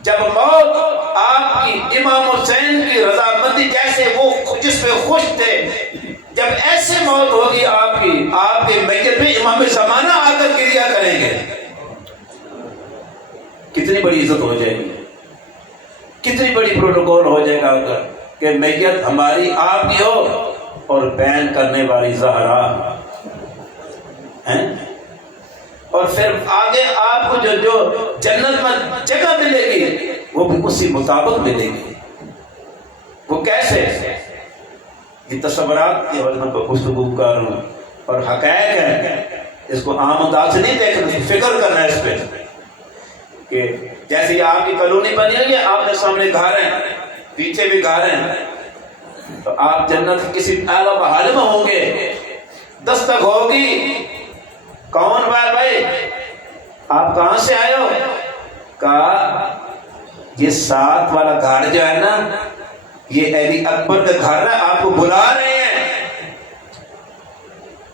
جب موت آپ کی امام حسین کی رضامندی جیسے وہ جس پہ خوش تھے، جب ایسے موت ہوگی آپ کے میت پہ امام زمانہ آ کر گریہ کریں گے، کتنی بڑی عزت ہو جائے گی، کتنی بڑی پروٹوکول ہو جائے گا اگر کہ میت ہماری آپ کی ہو اور بیان کرنے والی زہرا ہیں، اور پھر آگے آپ کو جو جنت میں جگہ ملے گی وہ بھی اسی مطابق ملے گی. وہ کیسے؟ یہ تصورات کی وجہ پر گفتگو کر رہا ہوں اور حقائق ہے، اس کو عام انداز سے نہیں دیکھنا، فکر کرنا ہے اس پہ. کہ جیسے آپ کی کالونی بنی ہوئی ہے، آپ کے سامنے گھر ہیں، پیچھے بھی گھر ہیں، تو آپ جنت کے کسی اعلیٰ محل میں ہوں گے، دستک ہوگی، کون بھائی آپ کہاں سے آئے ہو؟ کہا یہ ساتھ والا گھر جو ہے نا، یہ علی اکبر کا گھر ہے، آپ کو بلا رہے ہیں.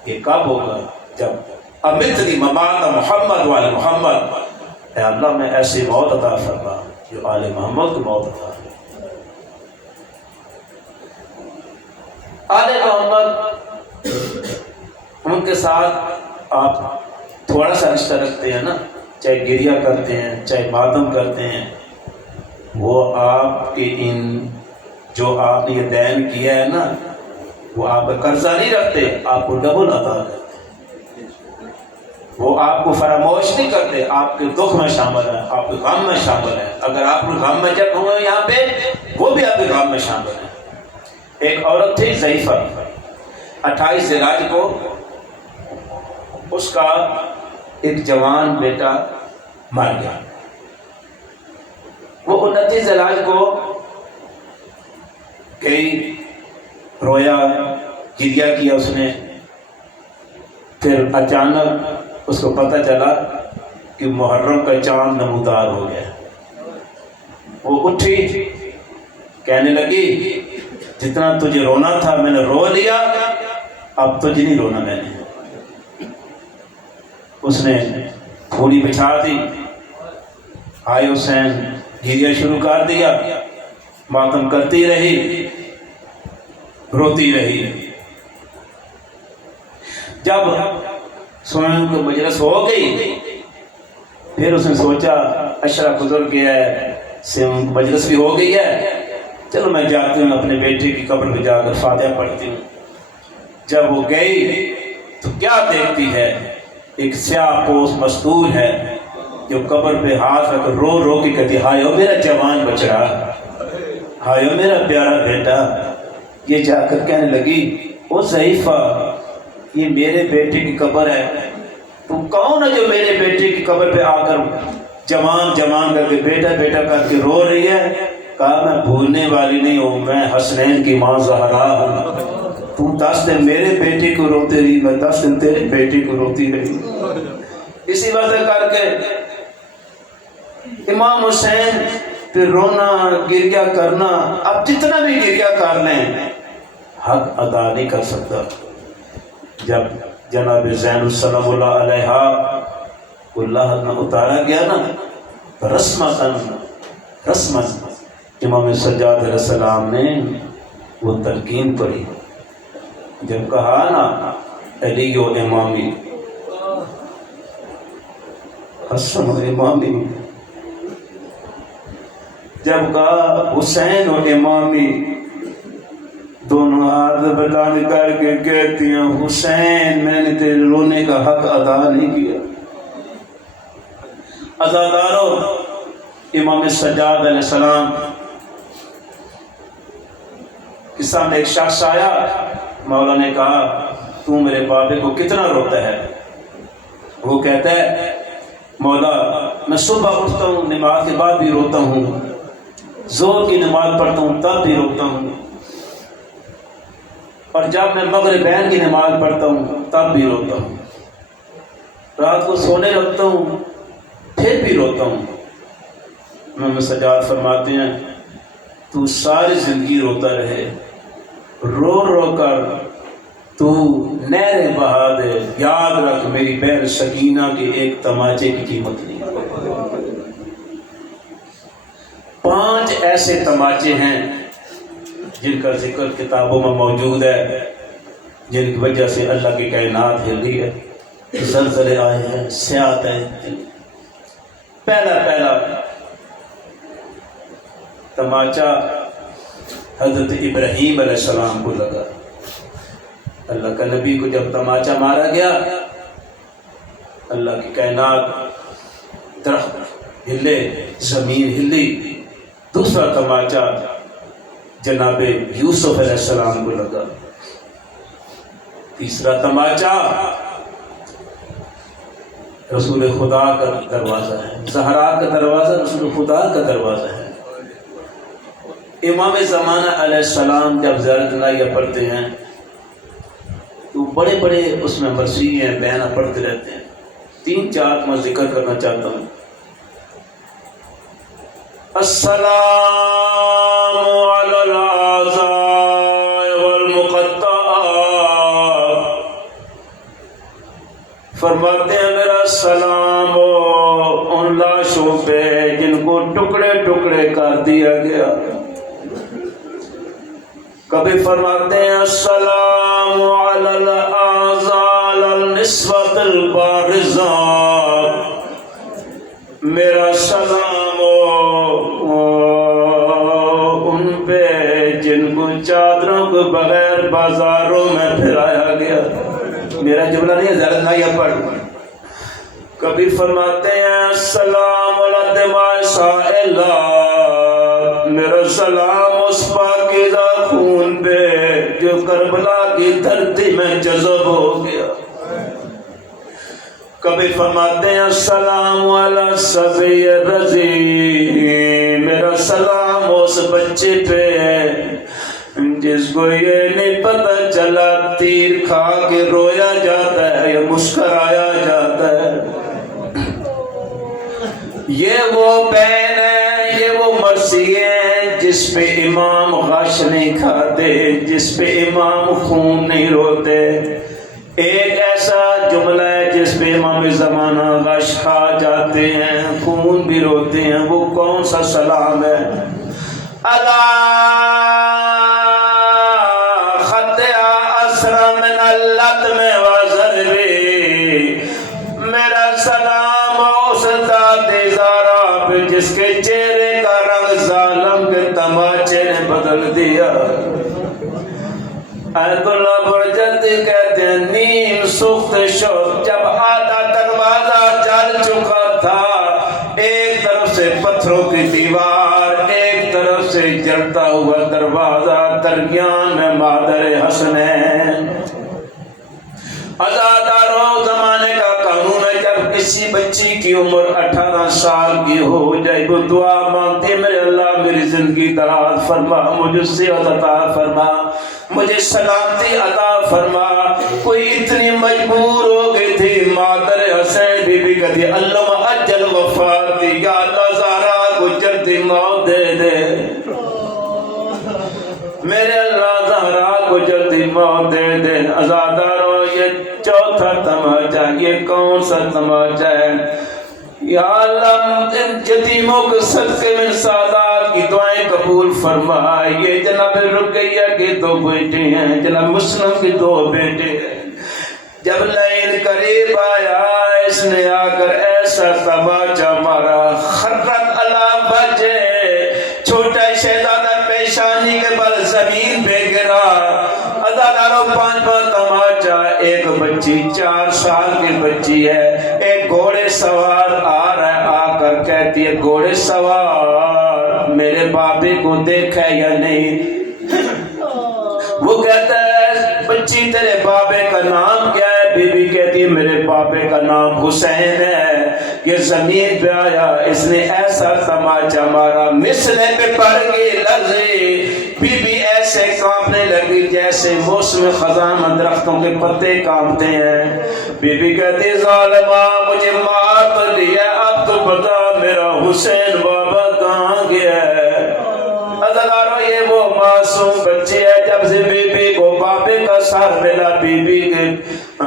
یہ کب ہوگا؟ جب امتنی ممات محمد وآل محمد. اے اللہ میں ایسی موت عطا فرما جو آل محمد کو موت عطا فرما. آل محمد ان کے ساتھ آپ تھوڑا سا رشتہ رکھتے ہیں نا، چاہے گریہ کرتے ہیں چاہے ماتم کرتے ہیں، وہ آپ کے ان جو آپ نے یہ دین کیا ہے نا، وہ آپ کا قرضہ نہیں رکھتے، آپ کو ڈبل عطا کرتے. وہ آپ کو فراموش نہیں کرتے، آپ کے دکھ میں شامل ہیں، آپ کے غم میں شامل ہیں. اگر آپ کے غم میں جب ہوں گے یہاں پہ، وہ بھی آپ کے غم میں شامل ہیں. ایک عورت تھی ضعیفہ، 28 ذی الحج کو اس کا ایک جوان بیٹا مر گیا. وہ 29 ذی الحج کو گئی، رویا، گریہ کیا اس نے. پھر اچانک اس کو پتہ چلا کہ محرم کا چاند نمودار ہو گیا. وہ اٹھی، کہنے لگی جتنا تجھے رونا تھا میں نے رو لیا، اب تجھے نہیں رونا میں نے. اس نے پھولی بچھا دی، آئے حسین گریہ شروع کر دیا، ماتم کرتی رہی، روتی رہی. جب سونے کی مجلس ہو گئی، پھر اس نے سوچا عشرہ گزر گیا ہے، مجلس بھی ہو گئی ہے، چلو میں جاتی ہوں اپنے بیٹے کی قبر پہ جا کر فاتحہ پڑھتی ہوں. جب وہ گئی تو کیا دیکھتی ہے؟ ایک سیاہ پوش مستور ہے جو قبر پہ ہاتھ رکھ رو رو کے کہتی، ہائے میرا جوان بچڑا، ہائے میرا پیارا بیٹا. یہ جا کر کہنے لگی، او ضعیفہ یہ میرے بیٹے کی قبر ہے، تو کون ہے جو میرے بیٹے کی قبر پہ آ کر جوان جوان کر کے بیٹا بیٹا کر کے رو رہی ہے؟ کہا میں بھولنے والی نہیں ہوں، میں حسنین کی ماں زہرا ہوں. تو 10 دن میرے بیٹے کو روتی رہی، میں 10 دن تیرے بیٹے کو روتی رہی. اسی وجہ کر کے امام حسین پھر رونا گریہ کرنا. اب جتنا بھی گریہ کر لیں حق ادا نہیں کر سکتا۔ جب جناب زین السلام اللہ علیہ کو اللہ نے اتارا گیا نا، رسمتاً امام سجاد علیہ السلام نے وہ تلقین پڑھی، جب کہا نا علی و امامی، حسن و امامی، جب کہا حسین و امامی، دونوں ہاتھ بلند کر کے کہتی ہیں حسین میں نے تیرے رونے کا حق ادا نہیں کیا۔ عزادارو، امام سجاد علیہ السلام کے سامنے ایک شخص آیا، مولا نے کہا تو میرے بابے کو کتنا روتا ہے؟ وہ کہتا ہے مولا میں صبح اٹھتا ہوں نماز کے بعد بھی روتا ہوں، زور کی نماز پڑھتا ہوں تب بھی روتا ہوں، اور جب میں مغربین کی نماز پڑھتا ہوں تب بھی روتا ہوں، رات کو سونے لگتا ہوں پھر بھی روتا ہوں۔ امام سجاد فرماتے ہیں تو ساری زندگی روتا رہے، رو رو کر تو نہریں بہا دے، یاد رکھ میری بہن سکینہ کے ایک تماچے کی قیمت نہیں۔ 5 ایسے تماچے ہیں جن کا ذکر کتابوں میں موجود ہے، جن کی وجہ سے اللہ کی کائنات ہلی ہے، زلزلے آئے ہیں، سیاحت ہے۔ پہلا تماچا حضرت ابراہیم علیہ السلام کو لگا۔ اللہ کا نبی کو جب تماچا مارا گیا، اللہ کی کائنات، درخت ہلے، زمین ہلی۔ دوسرا تماچا جناب یوسف علیہ السلام کو لگا۔ تیسرا تماچا رسول خدا کا دروازہ ہے، زہرا کا دروازہ رسول خدا کا دروازہ ہے۔ امام زمانہ علیہ السلام جب زیارت الہیہ پڑھتے ہیں تو بڑے بڑے اس میں مرثی ہیں، بیانہ پڑھتے رہتے ہیں۔ 3-4 میں ذکر کرنا چاہتا ہوں۔ السلام علی العزاء والمقطعات، فرماتے ہیں میرا سلام ہو ان لاشوں پہ جن کو ٹکڑے ٹکڑے کر دیا گیا۔ کبھی فرماتے ہیں السلام علی الاعزال النسوۃ البارزات، میرا سلام ہو ان پہ جن کو چادروں کو بغیر بازاروں میں پھرایا گیا۔ میرا جملہ نہیں ہے، زیادہ نہ یہ پڑھ۔ کبھی فرماتے ہیں السلام علی دماء سائلہ، میرا سلام اس پاکیزہ خون پہ جو کربلا کی دھرتی میں جذب ہو گیا۔ کبھی فرماتے ہیں السلام علی الصبی الرضیع، میرا سلام اس بچے پہ جس کو یہ نہیں پتہ چلا تیر کھا کے رویا جاتا ہے یا مسکرایا جاتا ہے۔ یہ وہ بہن ہے، یہ وہ مرثی ہے جس پہ امام غش نہیں کھاتے، جس پہ امام خون نہیں روتے۔ ایک ایسا جملہ ہے جس پہ امام زمانہ غش کھا جاتے ہیں، خون بھی روتے ہیں، وہ کون سا سلام ہے؟ میرا سلام اس ذات زارا پہ جس کے چہرے کا رنگ ظالم کے تماچے نے بدل دیا۔ ایت اللہ برجتی کہتے ہیں نیم سخت شد، جب آدھا دروازہ جل چکا تھا، ایک طرف سے پتھروں کی دیوار، ایک طرف سے جلتا ہوا دروازہ، درمیان میں مادر حسنین۔ عزادارو، زمانے کا قانون ہے جب کسی بچی کی عمر 18 سال کی ہو جائے وہ دعا مانگتی ہے، میرے اللہ میری زندگی دراز فرما، مجھے صحت عطا فرما، مجھے سلامتی عطا فرما۔ کوئی اتنی مجبور ہو گئی تھی، مادر حسین بی بی کہتی اللہ اجل وفاتی، یا اللہ زہرا کو جلدی موت دے دے، میرے اللہ زہرا کو جلدی جلدی موت دے دے۔ عزاداروں یہ چوتھا تماچا، یہ کون سا تماچا ہے؟ یا اللہ ان یتیموں کے صدقے میں سادات کی دعائیں قبول فرما۔ یہ جناب رقیہ کے 2 بیٹے ہیں، جناب مسلم کے 2 بیٹے ہیں۔ جب لین قریب آیا اس نے آ کر ایسا تماچا مارا، خرت علی وجہ، چھوٹا شہزادہ پیشانی کے بل زمین پہ گرا۔ عزاداروں 5واں تماچا، ایک بچی 4 سال کی بچی ہے، ایک گھوڑے سوار آ رہا ہے، آ کر کہتی ہے گھوڑے سوار میرے بابے کو دیکھا یا نہیں؟ وہ کہتا ہے بچی تیرے بابے کا نام کیا ہے؟ بی بی کہتی ہے میرے بابے کا نام حسین ہے۔ یہ زمین پہ آیا، اس نے ایسا تماچا مارا، مسلے پہ پڑ گئی لرزے۔ بی بی ایسے کانپنے لگی جیسے موسم خزاں میں درختوں کے پتے کانپتے ہیں۔ بی بی کہتی ظالمہ مجھے مار تو لیا، اب تو بتا میرا حسین بابا کہاں گیا ہے؟ عزاداروں یہ وہ معصوم بچی ہے، جب سے بی بی کو بابے کا ساتھ ملا، بی بی کے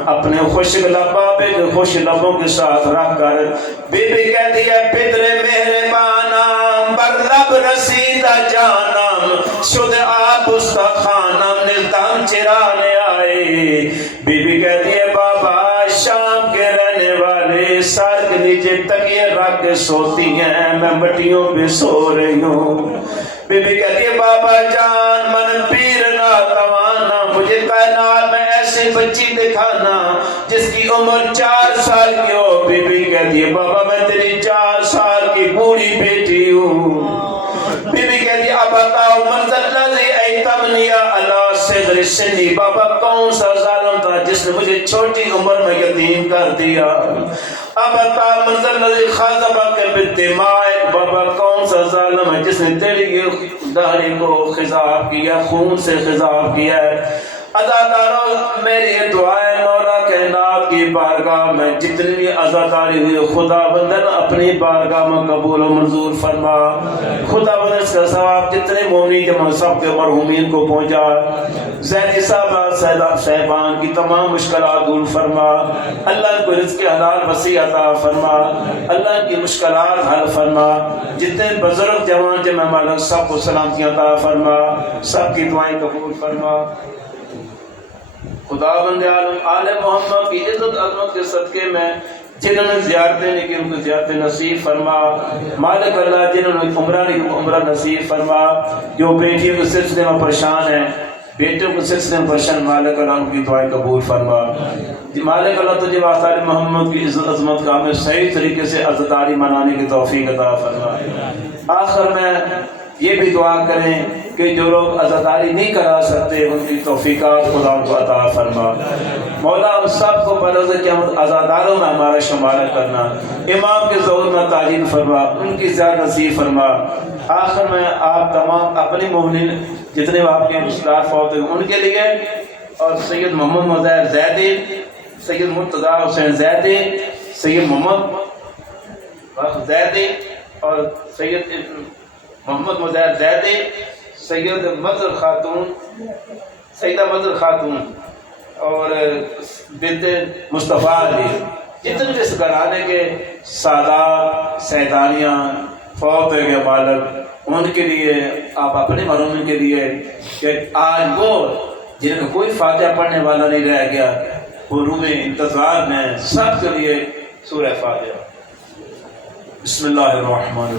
اپنے خشک لب بابے کے خوش لبوں کے ساتھ رکھ کر بی بی کہتی ہے پدر مہربانم بر لب رسیدہ جانم شد آپ استخانم نظام چرانے آئے۔ بی بی کہتی ہے بابا شام کے رہنے والے سر کے نیچے تکیے رکھ کے سوتی ہیں، میں مٹیوں پہ سو رہی ہوں۔ بی بی کہتی ہے بابا جان من پیر نہ توانا، مجھے کائنات میں ایسی بچی دکھانا جس کی عمر 4 سال کی ہو۔ بی بی کہتی ہے بابا میں تیری 4 سال کی بوڑھی بیٹی ہوں۔ بی بی کہتی ہے اب بتاؤ منزل لذی ایتمنی علی صغر سنی، بابا کون سا ظالم تھا جس نے مجھے چھوٹی عمر میں یتیم کر دیا؟ اب بتا منزل لذی خاضبک بالدماء، بابا کون سا ظالم ہے جس نے تیری داڑھی کو خضاب کیا، خون سے خضاب کیا ہے؟ عزاداروں میری یہ دعائیں مولا کائنات کی بارگاہ میں جتنی بھی عزاداری ہوئی خدا بندن اپنی بارگاہ میں قبول و منظور فرما۔ خدا بندن اس کا ثواب جتنے مومنین جمع سب کے مرحومین کو پہنچا۔ زیدی صاحبان کی تمام مشکلات دور فرما، اللہ کو رزق حلال وسیع عطا فرما، اللہ کی مشکلات حل فرما۔ جتنے بزرگ جوان جمع مالک سب کو سلامتی عطا فرما، سب کی دعائیں قبول فرما۔ خدا بند عالم آل محمد کی عزت عظمت کے صدقے میں جنہوں نے زیارتیں نہیں کی ان کو زیارتیں نصیب فرما۔ مالک اللہ جنہوں نے عمرہ نہیں کی عمرہ نصیب فرما۔ جو بیٹیوں کے سلسلے میں پریشان ہیں، بیٹوں کے سلسلے میں پریشان، مالک اللہ ان کی دعائیں قبول فرما۔ مالک اللہ تجھے واسطہ محمد کی عزت عظمت کا ہمیں صحیح طریقے سے عزاداری منانے کی توفیق عطا فرما۔ آخر میں یہ بھی دعا کریں کہ جو لوگ عزاداری نہیں کرا سکتے ان کی توفیقات خدا ان کو عطا فرما۔ مولا ہم سب کو بروز قیامت عزاداروں میں ہمارا شمار کرنا، امام کے ظہور میں تعجیل فرما، ان کی زیادہ نصیب فرما۔ آخر میں آپ تمام اپنی مومنین جتنے آپ کے رشتہ فوت ہوئے ان کے لیے اور سید محمد مظاہر زیدی، سید مرتضی حسین زیدی، سید محمد زیدی اور سید محمد مظاہر زیدی، سید مظہر خاتون، سیدہ مظہر خاتون اور بنت مصطفیٰ علی، جتنے اس گھرانے کے سادات سیدانیاں فوت ہو گئے مالک، ان کے لیے آپ اپنے مرحومین کے لیے کہ آج وہ جن کا کوئی فاتحہ پڑھنے والا نہیں رہ گیا وہ روح انتظار میں سب کے لیے سورہ فاتحہ۔ بسم اللہ الرحمن